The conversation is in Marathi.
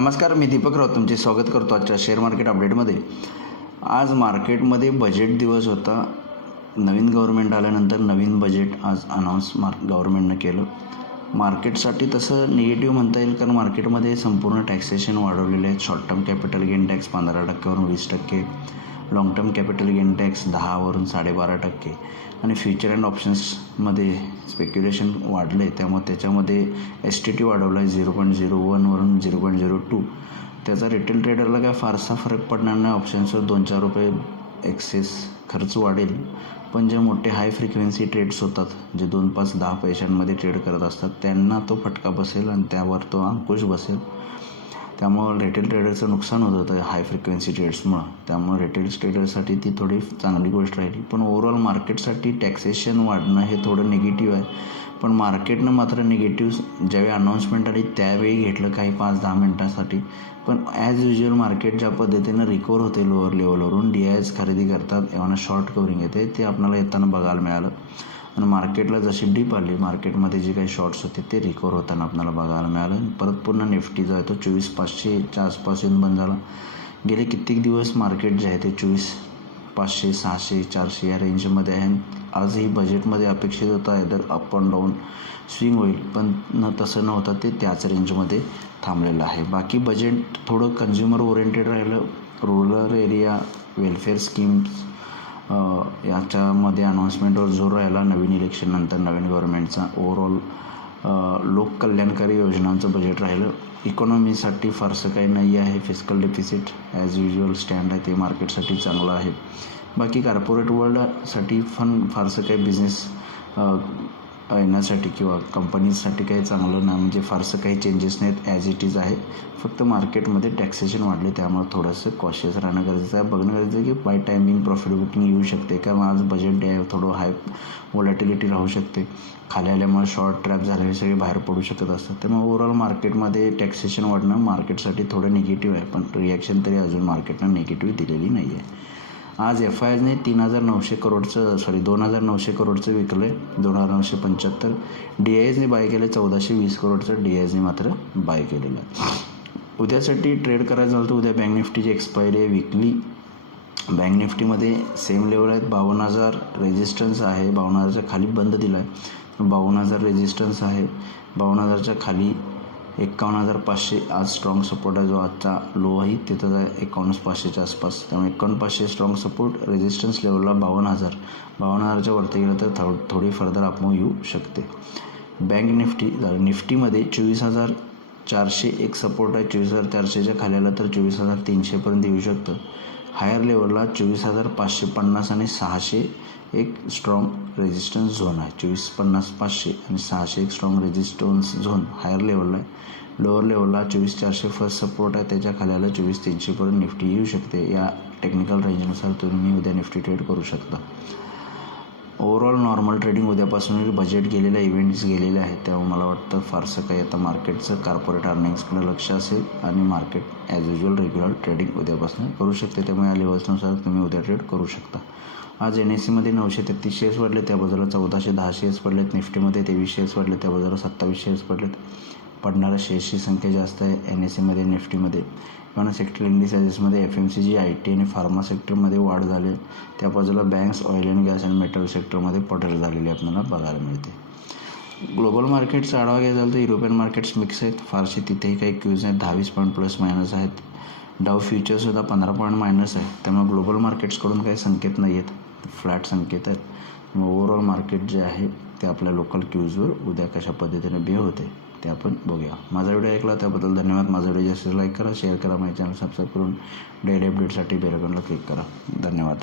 नमस्कार, मी दीपक राऊत तुमचे स्वागत करतो आजच्या शेअर मार्केट अपडेटमध्ये. आज मार्केटमध्ये बजेट दिवस होता. नवीन गव्हर्नमेंट आल्यानंतर नवीन बजेट आज अनाऊन्स गव्हर्नमेंटनं केलं. मार्केटसाठी तसं निगेटिव्ह म्हणता येईल, कारण मार्केटमध्ये संपूर्ण टॅक्सेशन वाढवलेले आहेत. Short term capital gain tax 15% 20%, long term capital gain tax 10% 12.5% आणि फ्युचर अँड ऑप्शन्समध्ये स्पेक्युलेशन वाढलं आहे. त्यामुळे त्याच्यामध्ये STT वाढवला आहे 0.01 0.02. त्याचा रिटेल ट्रेडरला काय फारसा फरक पडणार नाही. ऑप्शन्सवर 2-4 रुपये एक्सेस खर्च वाढेल, पण जे मोठे हाय फ्रिक्वेन्सी ट्रेड्स होतात, जे 2, 5, 10 पैशांमध्ये ट्रेड करत असतात, त्यांना तो फटका बसेल आणि त्यावर तो अंकुश बसेल. त्यामुळं रिटेल ट्रेडरचं नुकसान होत होतं हाय फ्रिक्वेन्सी ट्रेड्समुळं. त्यामुळे रिटेल ट्रेडरसाठी ती थोडी चांगली गोष्ट राहिली. पण ओव्हरऑल मार्केटसाठी टॅक्सेशन वाढणं हे थोडं निगेटिव्ह आहे. पण मार्केटनं मात्र निगेटिव्ह ज्यावेळी अनाऊन्समेंट आली त्यावेळी घेतलं काही 5-10 मिनटासाठी. पण ॲज युजल मार्केट ज्या पद्धतीनं रिकवर होते लोअर लेवलवरून, DIs खरेदी करतात, एव्हाना शॉर्ट कवरिंग येते, ते आपल्याला येताना बघायला मिळालं. आणि मार्केटला जशी डीप आली, मार्केटमध्ये जे काही शॉर्ट्स होते ते रिकवर होताना आपल्याला बघायला मिळालं. परत पुन्हा निफ्टी जो आहे तो 24,500च्या आसपास येऊन बंद झाला. गेले कित्येक दिवस मार्केट जे आहे ते 24,500, 600, 400 या रेंजमध्ये आहे. आजही बजेटमध्ये अपेक्षित होता इधर अप अँड डाऊन स्विंग होईल, पण तसं नव्हतं, ते त्याच रेंजमध्ये थांबलेलं आहे. बाकी बजेट थोडं कन्झ्युमर ओरिएंटेड राहिलं. रूरल एरिया वेलफेअर स्कीम्स याच्यामध्ये अनाऊन्समेंटवर जोर राहिला. नवीन इलेक्शननंतर नवीन गव्हर्नमेंटचा ओव्हरऑल लोककल्याणकारी योजनांचं बजेट राहिलं. इकॉनॉमीसाठी फारसं काही नाही आहे. Fiscal deficit as usual stand आहे, ते मार्केटसाठी चांगलं आहे. बाकी कॉर्पोरेट वर्ल्डसाठी पण फारसं काही बिझनेस येण्यासाठी किंवा कंपनीजसाठी काही चांगलं नाही, म्हणजे फारसं काही चेंजेस नाहीत, ॲज इट इज आहे. फक्त मार्केटमध्ये टॅक्सेशन वाढले, त्यामुळे थोडंसं कॉशियस राहणं गरजेचं आहे. बघणं गरजेचं आहे की बाय टायमिंग प्रॉफिट बुकिंग येऊ शकते, कारण आज बजेट डे आहे, थोडं हाय व्होलॅटिलिटी राहू शकते. खाली आल्यामुळे शॉर्ट ट्रॅप झालेले सगळे बाहेर पडू शकत असतात. त्यामुळे ओव्हरऑल मार्केटमध्ये टॅक्सेशन वाढणं मार्केटसाठी थोडं निगेटिव्ह आहे, पण रिॲक्शन तरी अजून मार्केटनं निगेटिव्ह दिलेली नाही आहे. आज FISने 2,900 करोडचं विकलं आहे, 2,975. DIsने बाय केलं 1,420 करोडचं, DIsने मात्र बाय केलेलं आहे. उद्यासाठी ट्रेड करायचं झालं तर उद्या बँक निफ्टीची एक्सपायरी आहे विकली. बँक निफ्टीमध्ये सेम लेवल आहेत. 52,000 रेजिस्टन्स आहे, 52,000च्या खाली बंद दिला आहे. 52,000 रेजिस्टन्स आहे. 52,000च्या खाली 51,500 आज स्ट्रॉंग सपोर्ट आहे, जो आजचा लो आहे तिथंच आहे 51,500च्या आसपास. त्यामुळे 51,500 स्ट्रॉंग सपोर्ट. रेजिस्टन्स लेवलला 52,000. 52,000च्या वरती गेलं तर थोडी फर्दर अपमूव येऊ शकते. बँक निफ्टीमध्ये 24,400 एक सपोर्ट आहे. 24,400च्या खाली आलं तर 24,300पर्यंत येऊ शकतं. हायर लेवलला 24,550 आणि 600 एक स्ट्रॉंग रेजिस्टन्स झोन आहे. 24,50-500 आणि 600 एक स्ट्रॉंग रेजिस्टन्स झोन हायर लेवलला आहे. लोअर लेवलला 24,400 फर्स्ट सपोर्ट आहे, त्याच्या खाली आलं 24,300पर्यंत निफ्टी येऊ शकते. या टेक्निकल रेंजनुसार तुम्ही उद्या निफ्टी ट्रेड करू शकता. ओव्हरऑल नॉर्मल ट्रेडिंग उद्यापासून बजेट गेलेलं, इव्हेंट्स गेलेले आहेत, त्यामुळे मला वाटतं फारसं काही आता मार्केटचं कॉर्पोरेट अर्निंग्सकडे लक्ष असेल आणि market as usual regular trading उद्यापासून करू शकते. त्यामुळे या लेवल्सनुसार तुम्ही उद्या ट्रेड करू शकता. आज NSEमध्ये 933 शेअर्स वाढले, त्या बाजूला 1,410 शेअर्स पडलेत. निफ्टीमध्ये 23 शेअर्स वाढले, त्या बाजूला 27 शेअर्स पडलेत. पडणाऱ्या शेअर्सची संख्या जास्त आहे NSEमध्ये, निफ्टीमध्ये. किंवा सेक्टर इंडिसायजेसमध्ये FMCG, IT आणि फार्मा सेक्टरमध्ये वाढ झाली. त्या बाजूला बँक्स, ऑइल अँड गॅस आणि मेटल सेक्टरमध्ये पडझड झालेली आपल्याला बघायला मिळते. ग्लोबल मार्केटचा आढावा घ्यायचा झाला तर युरोपियन मार्केट्स मिक्स आहेत, फारसे तिथेही काही क्यूज आहेत. 20 पॉईंट प्लस मायनस आहेत. डाव फ्युचर्ससुद्धा 15 पॉईंट मायनस आहे. त्यामुळे ग्लोबल मार्केट्सकडून काही संकेत नाही आहेत, फ्लॅट संकेत आहेत. ओव्हरऑल मार्केट जे आहे ते आपल्या लोकल क्यूजवर उद्या कशा पद्धतीने बिहेव होते ते आपण बघूया. माझा व्हिडिओ ऐकला त्याबद्दल धन्यवाद. माझा व्हिडिओ जास्त लाईक करा, शेअर करा, माझ्या चॅनल सबस्क्राईब करून डेली अपडेटसाठी बेल आयकॉनला क्लिक करा. धन्यवाद.